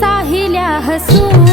साहिल्या हसून